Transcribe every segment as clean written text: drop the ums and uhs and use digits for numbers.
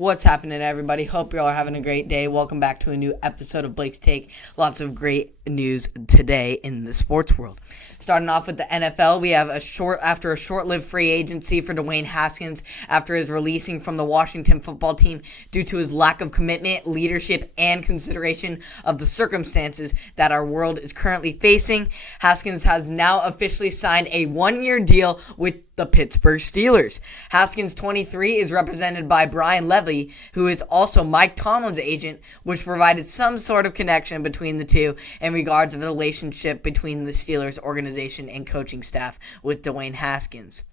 What's happening, everybody? Hope you're all having a great day. Welcome back to a new episode of Blake's Take. Lots of great news today in the sports world. Starting off with the NFL, we have after a short-lived free agency for Dwayne Haskins after his releasing from the Washington football team due to his lack of commitment, leadership, and consideration of the circumstances that our world is currently facing. Haskins has now officially signed a one-year deal with the Pittsburgh Steelers. Haskins, 23, is represented by Brian Levy, who is also Mike Tomlin's agent, which provided some sort of connection between the two in regards of the relationship between the Steelers organization and coaching staff with Dwayne Haskins.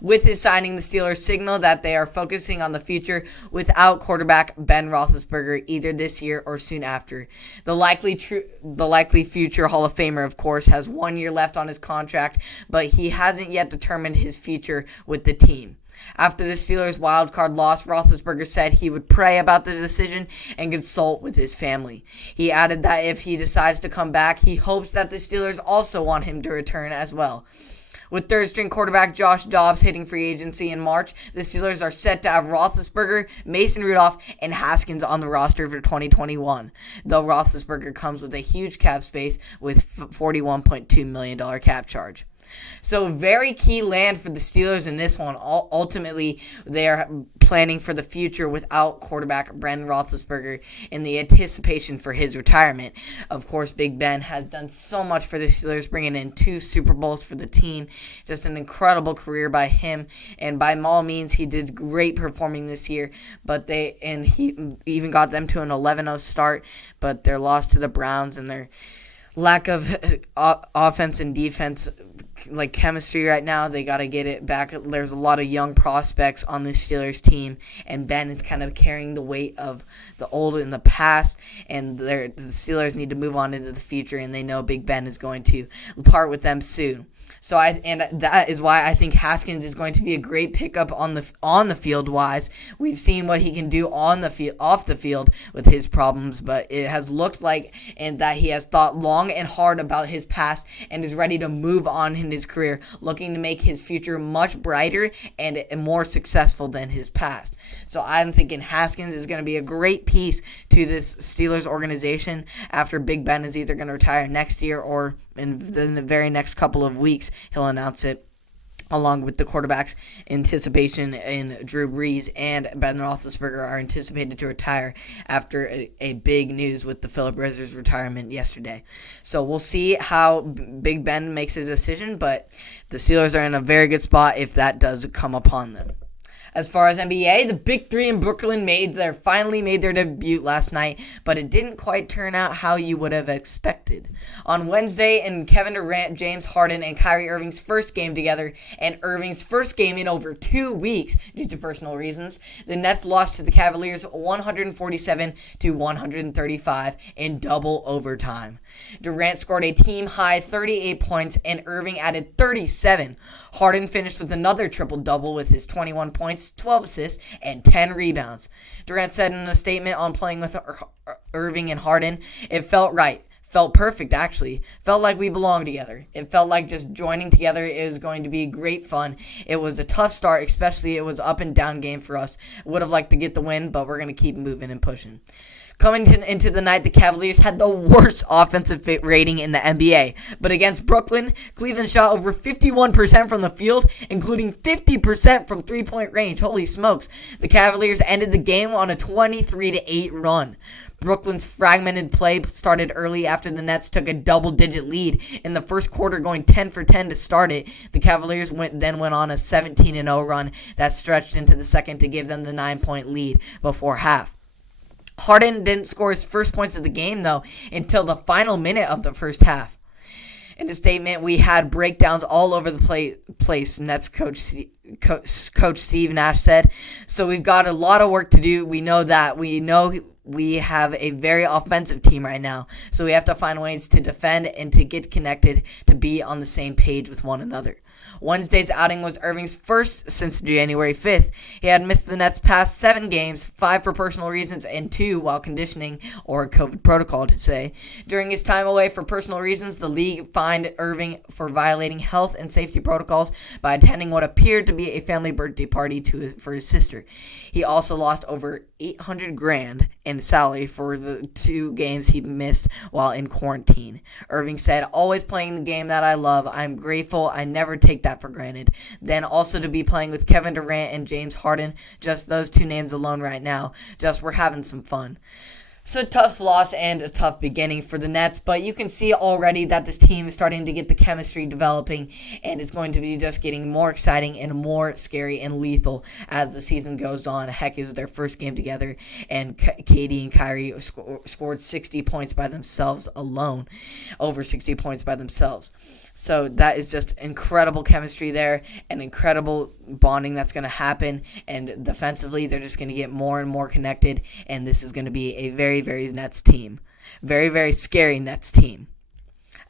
With his signing, the Steelers signal that they are focusing on the future without quarterback Ben Roethlisberger either this year or soon after. The likely future Hall of Famer, of course, has 1 year left on his contract, but he hasn't yet determined his future with the team. After the Steelers' wildcard loss, Roethlisberger said he would pray about the decision and consult with his family. He added that if he decides to come back, he hopes that the Steelers also want him to return as well. With third-string quarterback Josh Dobbs hitting free agency in March, the Steelers are set to have Roethlisberger, Mason Rudolph, and Haskins on the roster for 2021, though Roethlisberger comes with a huge cap space with $41.2 million cap charge. So very key land for the Steelers in this one. Ultimately, they are planning for the future without quarterback Ben Roethlisberger in the anticipation for his retirement. Of course, Big Ben has done so much for the Steelers, bringing in 2 Super Bowls for the team. Just an incredible career by him, and by all means, he did great performing this year. He even got them to an 11-0 start, but their loss to the Browns and their lack of offense and defense chemistry right now, they got to get it back. There's a lot of young prospects on the Steelers team, and Ben is kind of carrying the weight of the old in the past, and the Steelers need to move on into the future, and they know Big Ben is going to part with them soon. So that is why I think Haskins is going to be a great pickup on the field wise. We've seen what he can do on the field, off the field with his problems, but it has looked like that he has thought long and hard about his past and is ready to move on in his career, looking to make his future much brighter and more successful than his past. So I'm thinking Haskins is going to be a great piece to this Steelers organization after Big Ben is either going to retire next year or in the very next couple of weeks, he'll announce it, along with the quarterbacks anticipation in Drew Brees and Ben Roethlisberger are anticipated to retire after a big news with the Philip Rivers retirement yesterday. So we'll see how Big Ben makes his decision, but the Steelers are in a very good spot if that does come upon them. As far as NBA, the Big Three in Brooklyn finally made their debut last night, but it didn't quite turn out how you would have expected. On Wednesday, in Kevin Durant, James Harden, and Kyrie Irving's first game together, and Irving's first game in over 2 weeks due to personal reasons, the Nets lost to the Cavaliers 147-135 in double overtime. Durant scored a team-high 38 points, and Irving added 37. Harden finished with another triple-double with his 21 points, 12 assists, and 10 rebounds. Durant said in a statement on playing with Irving and Harden, "It felt right. Felt perfect, actually. Felt like we belonged together. It felt like just joining together is going to be great fun. It was a tough start, especially it was up and down game for us. Would have liked to get the win, but we're going to keep moving and pushing." Coming into the night, the Cavaliers had the worst offensive rating in the NBA. But against Brooklyn, Cleveland shot over 51% from the field, including 50% from three-point range. Holy smokes. The Cavaliers ended the game on a 23-8 run. Brooklyn's fragmented play started early after the Nets took a double-digit lead in the first quarter, going 10 for 10 to start it. The Cavaliers went on a 17-0 run that stretched into the second to give them the 9-point lead before half. Harden didn't score his first points of the game, though, until the final minute of the first half. In a statement, "We had breakdowns all over the place," Nets coach Steve Nash said. "So we've got a lot of work to do. We know that. We know we have a very offensive team right now, so we have to find ways to defend and to get connected, to be on the same page with one another." Wednesday's outing was Irving's first since January 5th. He had missed the Nets' past 7 games, 5 for personal reasons and 2 while conditioning, or COVID protocol to say. During his time away for personal reasons, the league fined Irving for violating health and safety protocols by attending what appeared to be a family birthday party for his sister. He also lost over $800,000 in salary for the 2 games he missed while in quarantine. Irving said, "Always playing the game that I love. I'm grateful. I never take that for granted." Then also to be playing with Kevin Durant and James Harden, just those 2 names alone right now, just we're having some fun. So tough loss and a tough beginning for the Nets, but you can see already that this team is starting to get the chemistry developing, and it's going to be just getting more exciting and more scary and lethal as the season goes on. Heck, it was their first game together, and KD and Kyrie scored 60 points by themselves alone, over 60 points by themselves. So that is just incredible chemistry there and incredible bonding that's going to happen. And defensively, they're just going to get more and more connected. And this is going to be a very, very Nets team. Very, very scary Nets team.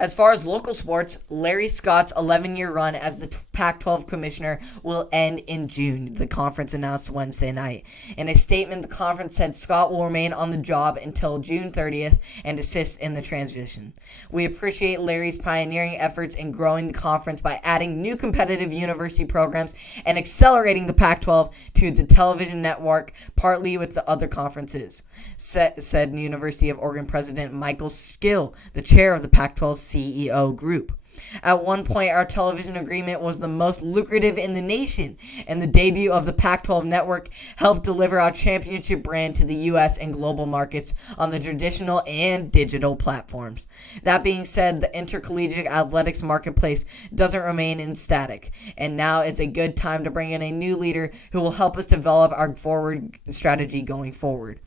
As far as local sports, Larry Scott's 11-year run as the Pac-12 commissioner will end in June, the conference announced Wednesday night. In a statement, the conference said Scott will remain on the job until June 30th and assist in the transition. "We appreciate Larry's pioneering efforts in growing the conference by adding new competitive university programs and accelerating the Pac-12 to the television network, partly with the other conferences," said University of Oregon President Michael Skill, the chair of the Pac-12 CEO group. "At one point, our television agreement was the most lucrative in the nation, and the debut of the Pac-12 network helped deliver our championship brand to the U.S. and global markets on the traditional and digital platforms. That being said, the intercollegiate athletics marketplace doesn't remain static, and now is a good time to bring in a new leader who will help us develop our forward strategy going forward.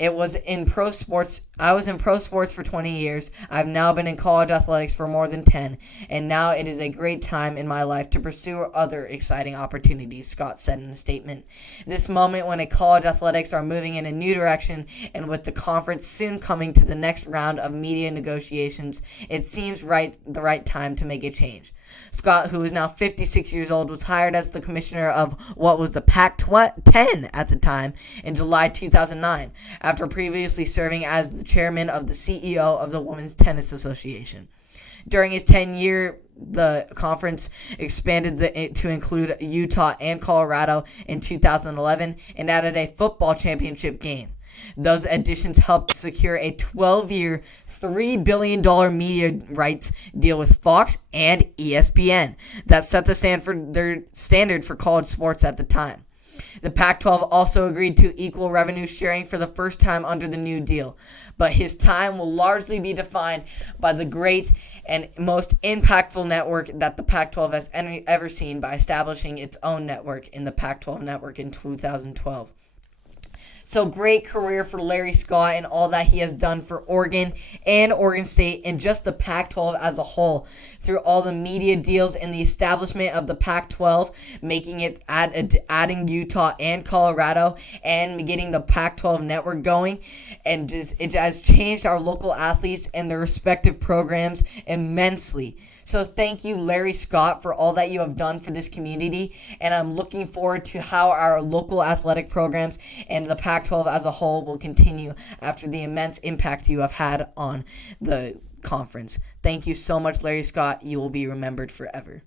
I was in pro sports for 20 years. I've now been in college athletics for more than 10, and now it is a great time in my life to pursue other exciting opportunities," Scott said in a statement. "This moment when college athletics are moving in a new direction, and with the conference soon coming to the next round of media negotiations, it seems the right time to make a change." Scott, who is now 56 years old, was hired as the commissioner of what was the Pac-10 at the time in July 2009, after previously serving as the chairman of the CEO of the Women's Tennis Association. During his tenure, the conference expanded to include Utah and Colorado in 2011 and added a football championship game. Those additions helped secure a 12-year, $3 billion media rights deal with Fox and ESPN that set the standard for college sports at the time. The Pac-12 also agreed to equal revenue sharing for the first time under the new deal, but his time will largely be defined by the great and most impactful network that the Pac-12 has ever seen by establishing its own network in the Pac-12 network in 2012. So great career for Larry Scott and all that he has done for Oregon and Oregon State and just the Pac-12 as a whole through all the media deals and the establishment of the Pac-12, making it adding Utah and Colorado and getting the Pac-12 network going. And it has changed our local athletes and their respective programs immensely. So thank you, Larry Scott, for all that you have done for this community, and I'm looking forward to how our local athletic programs and the Pac-12 as a whole will continue after the immense impact you have had on the conference. Thank you so much, Larry Scott. You will be remembered forever.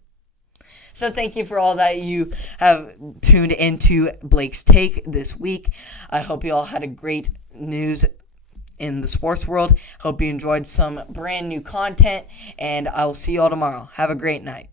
So thank you for all that you have tuned into Blake's Take this week. I hope you all had a great news in the sports world. Hope you enjoyed some brand new content, and I will see you all tomorrow. Have a great night.